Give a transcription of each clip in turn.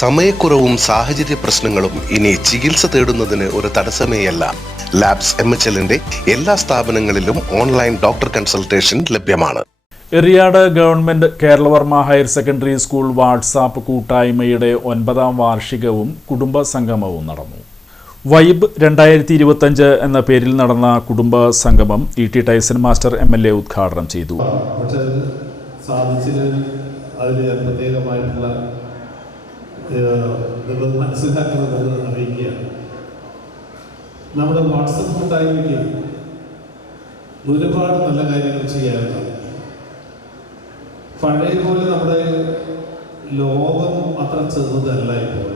സമയക്കുറവും സാഹചര്യ പ്രശ്നങ്ങളും ഇനി ചികിത്സ തേടുന്നതിന് ഒരു തടസ്സമേയല്ല. ലാബ്സ് എം എച്ച് എല്ലിന്റെ എല്ലാ സ്ഥാപനങ്ങളിലും ഓൺലൈൻ ഡോക്ടർ കൺസൾട്ടേഷൻ ലഭ്യമാണ്. Eriyad government Keralavarma higher secondary school WhatsApp കൂട്ടായ്മയുടെ ഒൻപതാം വാർഷികവും കുടുംബ സംഗമവും നടന്നു. വൈബ് രണ്ടായിരത്തി ഇരുപത്തഞ്ച് എന്ന പേരിൽ നടന്ന കുടുംബ സംഗമം E T Tyson master M L A ഉദ്ഘാടനം ചെയ്തു. പക്ഷേ അതിൽ പ്രത്യേകമായിട്ടുള്ള നിങ്ങൾ മനസ്സിലാക്കണമെന്ന് അറിയിക്കുകയാണ്. നമ്മുടെ വാട്സപ്പ് കൂട്ടായ്മയ്ക്ക് ഒരുപാട് നല്ല കാര്യങ്ങൾ ചെയ്യാറുണ്ട്. പഴയ പോലെ നമ്മുടെ ലോകം അത്ര ചെറുതല്ല ഇപ്പോൾ.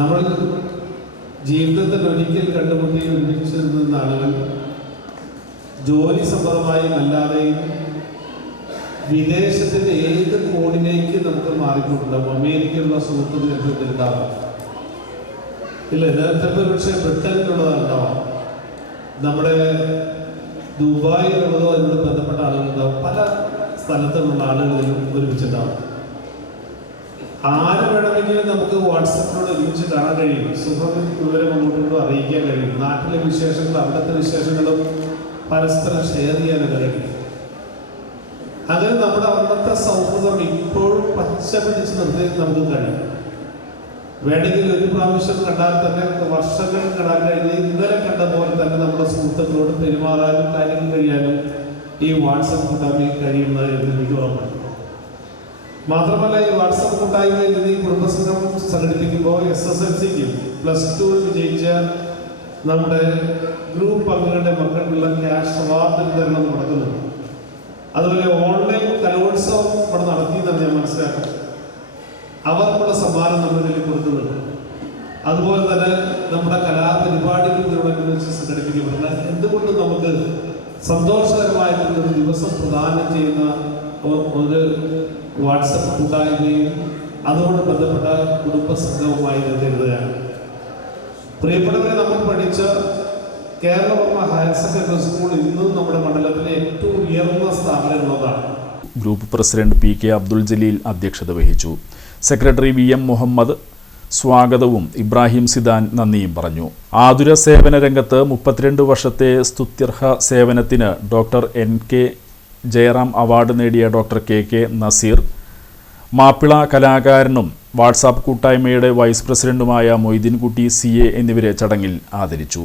നമ്മൾ ജീവിതത്തിൽ ഒരിക്കൽ കണ്ടുമുട്ടി ഒരുമിച്ച് നിന്ന ആളുകൾ ജോലി സംബന്ധമായും അല്ലാതെയും വിദേശത്തിന്റെ ഏത് കോണിലേക്ക് നമുക്ക് മാറിക്കൊണ്ടുണ്ടാവും അമേരിക്കയിലുള്ള സുഹൃത്തുക്കൾ ചിലപ്പോൾ ഇല്ല നേരത്തെ പക്ഷേ ബ്രിട്ടനിലുള്ളതുണ്ടാവാം നമ്മുടെ ദുബായിലുള്ളതോ അതിനോട് ബന്ധപ്പെട്ട ആളുകളുണ്ടാവും പല സ്ഥലത്തുള്ള ആളുകളിലും ഒരുമിച്ചുണ്ടാവും. ആര് വേണമെങ്കിലും നമുക്ക് വാട്സപ്പിലൂടെ ഒരുമിച്ച് കാണാൻ കഴിയും. സുഖം വിവരം അങ്ങോട്ടും അറിയിക്കാൻ കഴിയും. നാട്ടിലെ വിശേഷങ്ങളും അവിടുത്തെ വിശേഷങ്ങളും പരസ്പരം ഷെയർ ചെയ്യാനൊക്കെ കഴിയും. അങ്ങനെ നമ്മുടെ അന്നത്തെ സൗഹൃദം ഇപ്പോഴും പച്ച പിടിച്ച് നിർത്തി നമുക്ക് കഴിയും വേണമെങ്കിൽ ഒരു പ്രാവശ്യം കണ്ടാൽ തന്നെ വർഷങ്ങൾ കണ്ടാൽ കഴിഞ്ഞ് ഇന്നലെ കണ്ട പോലെ തന്നെ നമ്മുടെ സുഹൃത്തുക്കളോട് പെരുമാറാനും കാര്യങ്ങൾ കഴിയാനും ഈ വാട്സപ്പ് കൂട്ടായ്മ കഴിയുന്ന എന്ന് എനിക്ക് ഓർമ്മ മാത്രമല്ല ഈ വാട്സപ്പ് കൂട്ടായ്മയിൽ ഈ കുടുംബസംഘം സംഘടിപ്പിക്കുമ്പോൾ എസ് എസ് എൽ സിക്ക് പ്ലസ് ടു വിജയിച്ച നമ്മുടെ ഗ്രൂപ്പ് അംഗങ്ങളുടെ മക്കൾക്കുള്ള ക്യാഷ് അവാർഡ് വിതരണം നടക്കുന്നുണ്ട്. അതുപോലെ ഓൺലൈൻ കലോത്സവം ഇവിടെ നടത്തിയെന്നാണ് ഞാൻ മനസ്സിലാക്കുന്നത്. അവർക്കുള്ള സമ്മാനം നമ്മൾ ഇതിൽ കൊടുക്കുന്നുണ്ട്. അതുപോലെ തന്നെ നമ്മുടെ കലാപരിപാടികൾ ഇതിനോടനുബന്ധിച്ച് സംഘടിപ്പിക്കപ്പെടുന്ന എന്തുകൊണ്ടും നമുക്ക് സന്തോഷകരമായിട്ടുള്ള ദിവസം പ്രദാനം ചെയ്യുന്ന ഒരു വാട്സപ്പ് കൂട്ടായ്മയും അതോട് ബന്ധപ്പെട്ട കുടുംബ സംഘവുമായി എഴുതുകയാണ് പ്രിയപ്പെട്ടവരെ നമ്മൾ പഠിച്ച കേരളവർമ്മ ഹയർ സെക്കൻഡറി സ്കൂൾ ഇന്നും നമ്മുടെ മണ്ഡലത്തിലെ ഏറ്റവും ഉയർന്ന സ്ഥാപനങ്ങളുള്ളതാണ് group president P K Abdul Jaleel അധ്യക്ഷത വഹിച്ചു. സെക്രട്ടറി വി എം മുഹമ്മദ് സ്വാഗതവും ഇബ്രാഹിം സിദാൻ നന്ദിയും പറഞ്ഞു. ആതുര സേവന രംഗത്ത് മുപ്പത്തിരണ്ട് വർഷത്തെ സ്തുത്യർഹ സേവനത്തിന് doctor N K Jayaram award നേടിയ doctor K K Naseer Mappila കലാകാരനും വാട്സാപ്പ് കൂട്ടായ്മയുടെ വൈസ് പ്രസിഡന്റുമായ മൊയ്തീൻകുട്ടി സി എ എന്നിവരെ ചടങ്ങിൽ ആദരിച്ചു.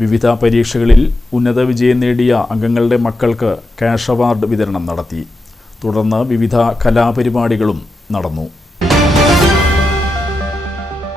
വിവിധ പരീക്ഷകളിൽ ഉന്നത വിജയം നേടിയ അംഗങ്ങളുടെ മക്കൾക്ക് ക്യാഷ് അവാർഡ് വിതരണം നടത്തി. തുടർന്ന് വിവിധ കലാപരിപാടികളും നടന്നു.